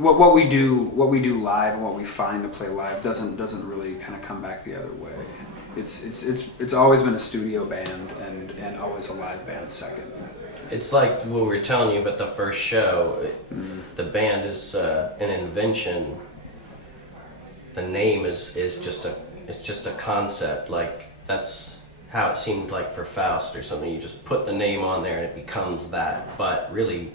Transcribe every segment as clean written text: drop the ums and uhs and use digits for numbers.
what we do live and what we find to play live doesn't really kind of come back the other way. It's always been a studio band and always a live band second. It's like what we were telling you about the first show. The band is an invention. The name is just a concept. Like that's how it seemed like for Faust or something. You just put the name on there and it becomes that. But really,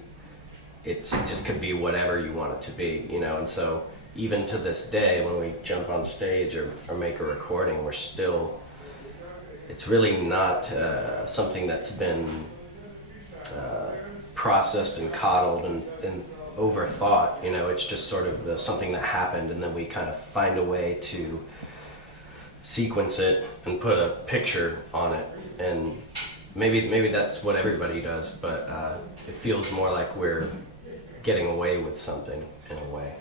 it just could be whatever you want it to be, you know. And so even to this day, when we jump on stage or make a recording, we're still. It's really not something that's been processed and coddled and overthought, you know. It's just sort of something that happened, and then we kind of find a way to sequence it and put a picture on it, and maybe that's what everybody does, but it feels more like we're getting away with something in a way.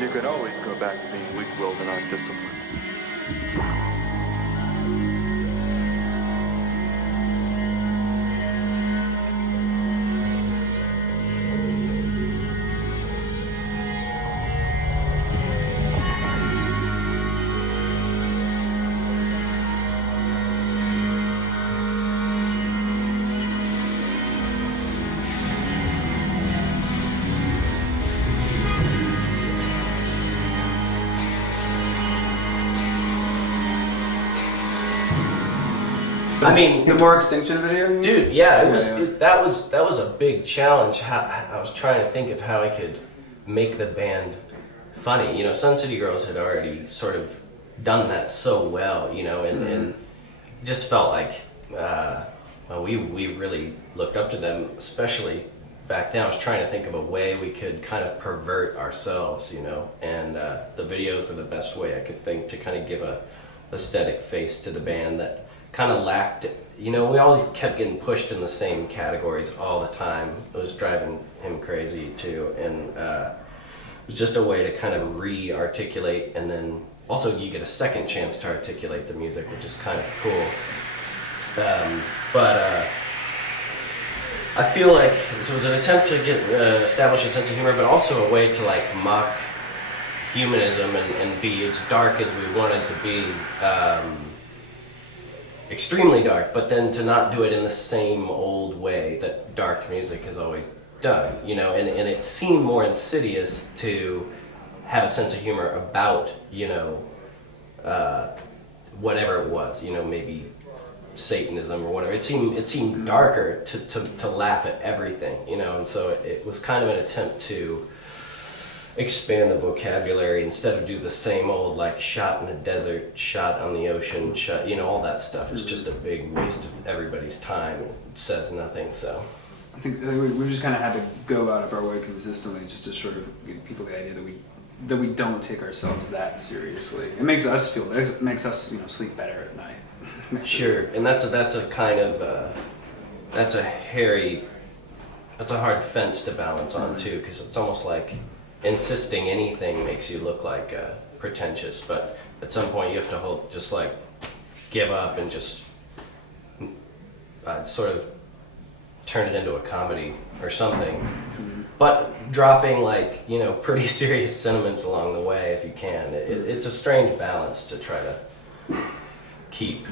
You could always go back to being weak-willed and undisciplined. I mean, The More Extinction video? you mean? dude, yeah, Yeah. that was a big challenge. I was trying to think of how I could make the band funny. You know, Sun City Girls had already sort of done that so well, you know, and just felt like well, we really looked up to them, especially back then. I was trying to think of a way we could kind of pervert ourselves, you know, and the videos were the best way I could think to kind of give a aesthetic face to the band that kind of lacked, you know, we always kept getting pushed in the same categories all the time. It was driving him crazy too, and it was just a way to kind of re-articulate, and then also you get a second chance to articulate the music, which is kind of cool. But I feel like this was an attempt to get establish a sense of humor, but also a way to like mock humanism and be as dark as we wanted to be. Extremely dark, but then to not do it in the same old way that dark music has always done, you know, and it seemed more insidious to have a sense of humor about, you know, whatever it was, you know, maybe Satanism or whatever. It seemed darker to laugh at everything, you know, and so it was kind of an attempt to expand the vocabulary instead of do the same old like shot in the desert, shot on the ocean, shot, you know, all that stuff. It's just a big waste of everybody's time. It says nothing. So I think we just kind of had to go out of our way consistently just to sort of give people the idea that we don't take ourselves that seriously. It makes us feel, it makes us, you know, sleep better at night. sure, and that's a kind of that's a hard fence to balance on too, because it's almost like insisting anything makes you look like pretentious, but at some point you have to just like give up and just sort of turn it into a comedy or something, but dropping like, you know, pretty serious sentiments along the way if you can. It's a strange balance to try to keep.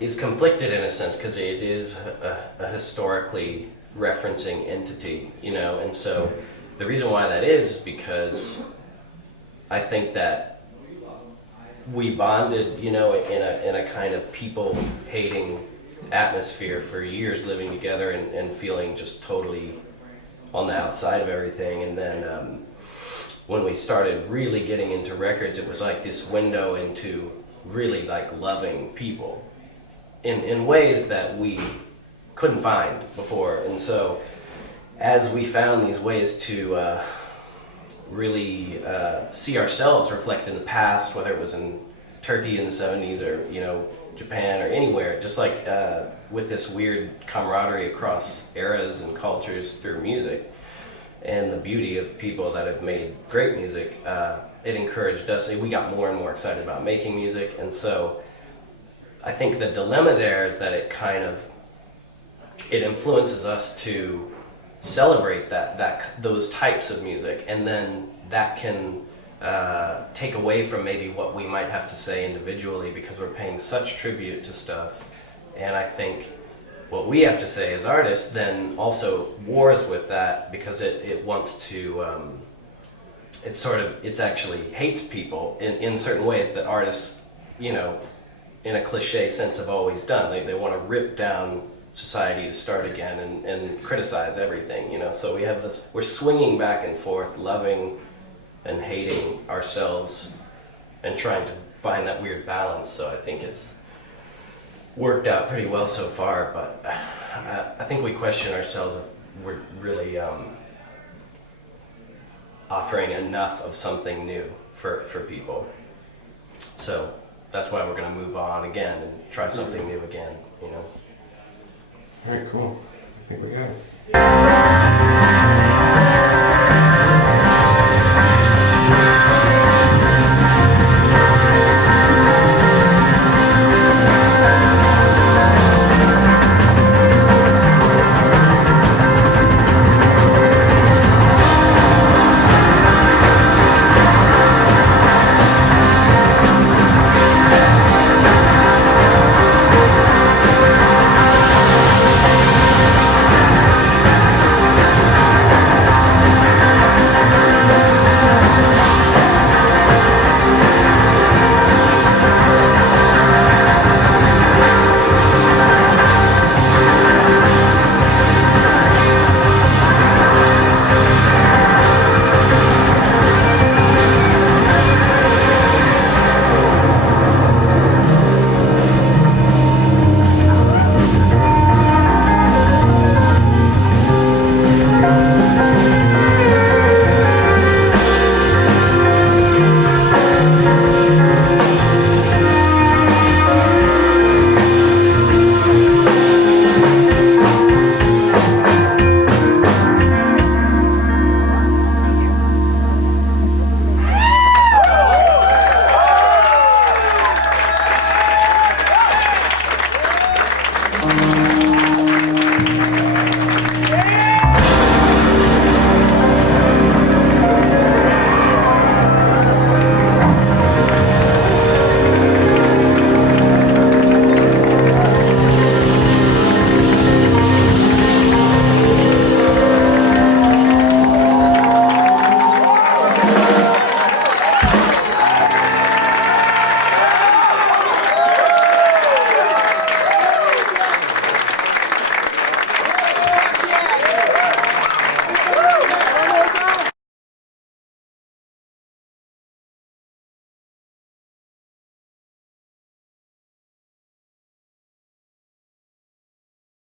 is conflicted in a sense because it is a historically referencing entity, you know, and so the reason why that is because I think that we bonded, you know, in a kind of people-hating atmosphere for years, living together and feeling just totally on the outside of everything. And then when we started really getting into records, it was like this window into really like loving people in ways that we couldn't find before. And so as we found these ways to really see ourselves reflected in the past, whether it was in Turkey in the 70s or, you know, Japan or anywhere, just like with this weird camaraderie across eras and cultures through music and the beauty of people that have made great music, it encouraged us. We got more and more excited about making music. And so I think the dilemma there is that it influences us to celebrate those types of music, and then that can take away from maybe what we might have to say individually because we're paying such tribute to stuff. And I think what we have to say as artists then also wars with that because it wants to it actually hates people in certain ways that artists, you know, in a cliche sense have always done. They want to rip down society to start again and criticize everything, you know. So we have this, we're swinging back and forth, loving and hating ourselves and trying to find that weird balance. So I think it's worked out pretty well so far, but I think we question ourselves if we're really offering enough of something new for people. So that's why we're going to move on again and try something new again, you know. All right, cool. I think we got it.